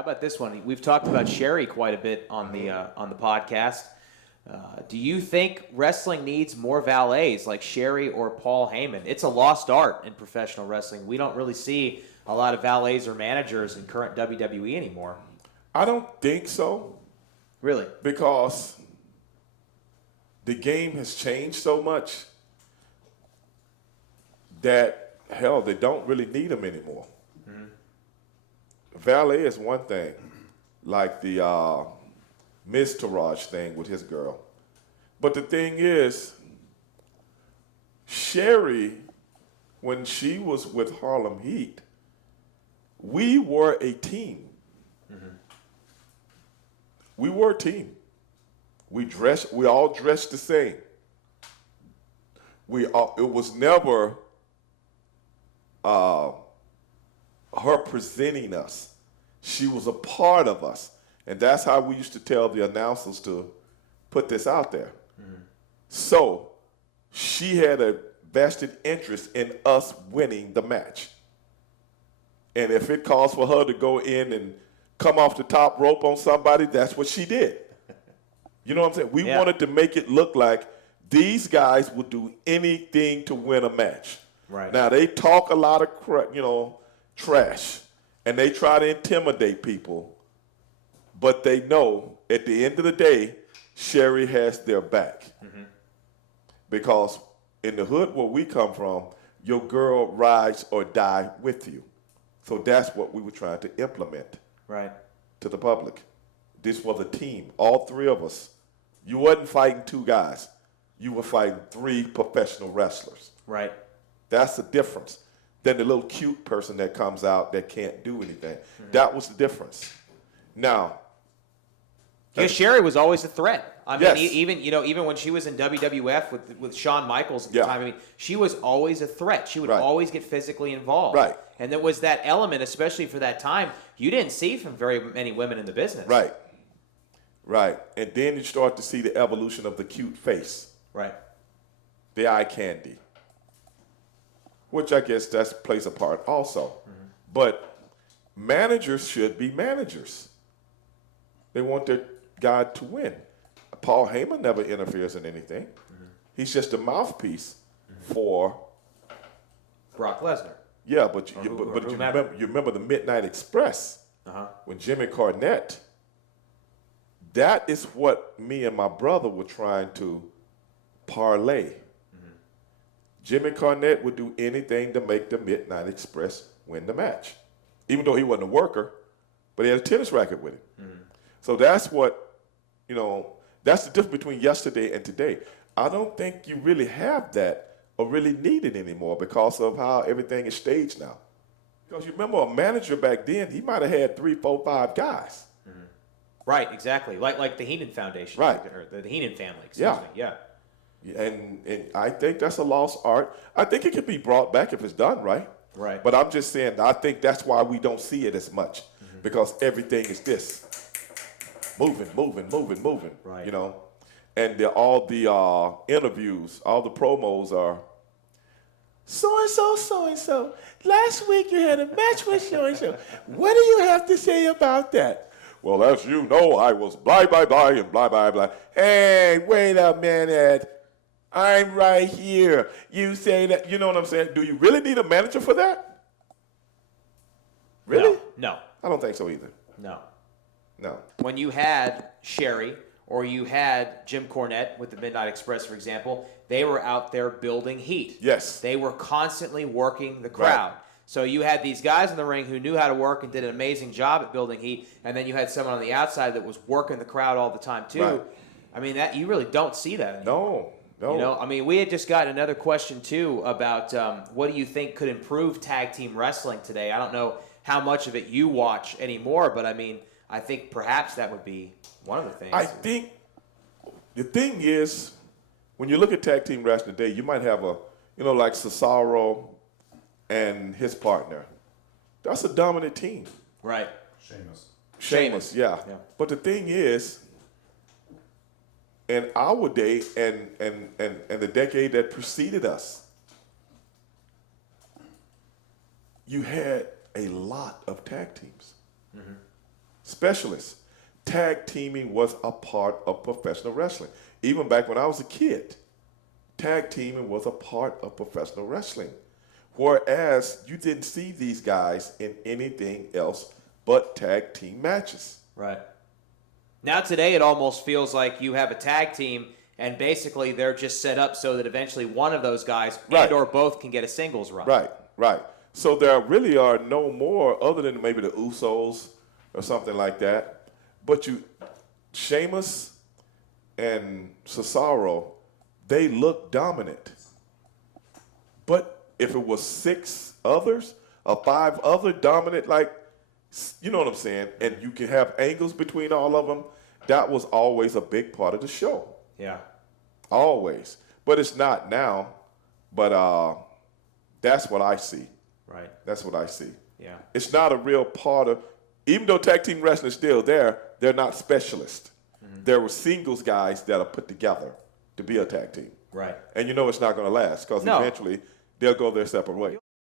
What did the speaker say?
How about this one? We've talked about Sherri quite a bit on the podcast. Do you think wrestling needs more valets like Sherri or Paul Heyman? It's a lost art in professional wrestling. We don't really see a lot of valets or managers in current WWE anymore. I don't think so. Really? Because the game has changed so much that, hell, they don't really need them anymore. Mm-hmm. Valet is one thing, like the Miz Taraj thing with his girl. But the thing is, Sherri, when she was with Harlem Heat, we were a team. Mm-hmm. We were a team. We all dressed the same. It was never her presenting us. She was a part of us. And that's how we used to tell the announcers to put this out there. Mm-hmm. So she had a vested interest in us winning the match. And if it calls for her to go in and come off the top rope on somebody, that's what she did. You know what I'm saying? We wanted to make it look like these guys would do anything to win a match. Right. Now, they talk a lot of trash, and they try to intimidate people, but they know at the end of the day, Sherri has their back. Mm-hmm. Because in the hood where we come from, your girl rides or die with you. So that's what we were trying to implement to the public. This was a team, all three of us. You wasn't fighting two guys. You were fighting three professional wrestlers. Right. That's the difference than the little cute person that comes out that can't do anything. Mm-hmm. That was the difference. Now, Sherri was always a threat. I mean, yes. even when she was in WWF with Shawn Michaels at the time, I mean, she was always a threat. She would always get physically involved. Right. And there was that element, especially for that time, you didn't see from very many women in the business. Right. Right. And then you start to see the evolution of the cute face. Right. The eye candy. Which I guess that plays a part also. Mm-hmm. But managers should be managers. They want their guy to win. Paul Heyman never interferes in anything. Mm-hmm. He's just a mouthpiece for Brock Lesnar. Yeah, but you remember the Midnight Express when Jimmy Cornette. That is what me and my brother were trying to parlay. Mm-hmm. Jimmy Cornette would do anything to make the Midnight Express win the match, even though he wasn't a worker, but he had a tennis racket with him. Mm-hmm. So that's what, that's the difference between yesterday and today. I don't think you really have that or really need it anymore because of how everything is staged now. Because you remember a manager back then, he might have had 3, 4, 5 guys. Mm-hmm. Right, exactly. Like the Heenan Foundation. Right. Or the Heenan family, excuse me. Yeah. And I think that's a lost art. I think it can be brought back if it's done right. Right. But I'm just saying, I think that's why we don't see it as much. Mm-hmm. Because everything is this. Moving. Right. And all the interviews, all the promos are, so-and-so. Last week you had a match with so-and-so. What do you have to say about that? Well, as you know, I was blah, and blah. Hey, wait a minute. I'm right here. You say that, you know what I'm saying? Do you really need a manager for that? Really? No. I don't think so either. No. When you had Sherri or you had Jim Cornette with the Midnight Express, for example, they were out there building heat. Yes. They were constantly working the crowd. Right. So you had these guys in the ring who knew how to work and did an amazing job at building heat, and then you had someone on the outside that was working the crowd all the time too. Right. I mean, that you really don't see that anymore. No. I mean, we had just got another question too about what do you think could improve tag team wrestling today? I don't know how much of it you watch anymore, but I mean, I think perhaps that would be one of the things. I think the thing is, when you look at tag team wrestling today, you might have like Cesaro and his partner. That's a dominant team. Right. Sheamus, yeah. But the thing is, in our day and the decade that preceded us, you had a lot of tag teams. Mm-hmm. specialists. Tag teaming was a part of professional wrestling. Even back when I was a kid, tag teaming was a part of professional wrestling. Whereas you didn't see these guys in anything else but tag team matches. Right. Now today it almost feels like you have a tag team and basically they're just set up so that eventually one of those guys and or both can get a singles run. Right. So there really are no more, other than maybe the Usos or something like that. But Sheamus and Cesaro, they look dominant. But if it was 6 others or 5 other dominant, like, you know what I'm saying, and you can have angles between all of them, that was always a big part of the show. Yeah. Always. But it's not now. But that's what I see. Right. That's what I see. Yeah. It's not a real part of, even though tag team wrestling is still there, they're not specialists. Mm-hmm. There were singles guys that are put together to be a tag team. Right. And you know it's not going to last because eventually they'll go their separate ways.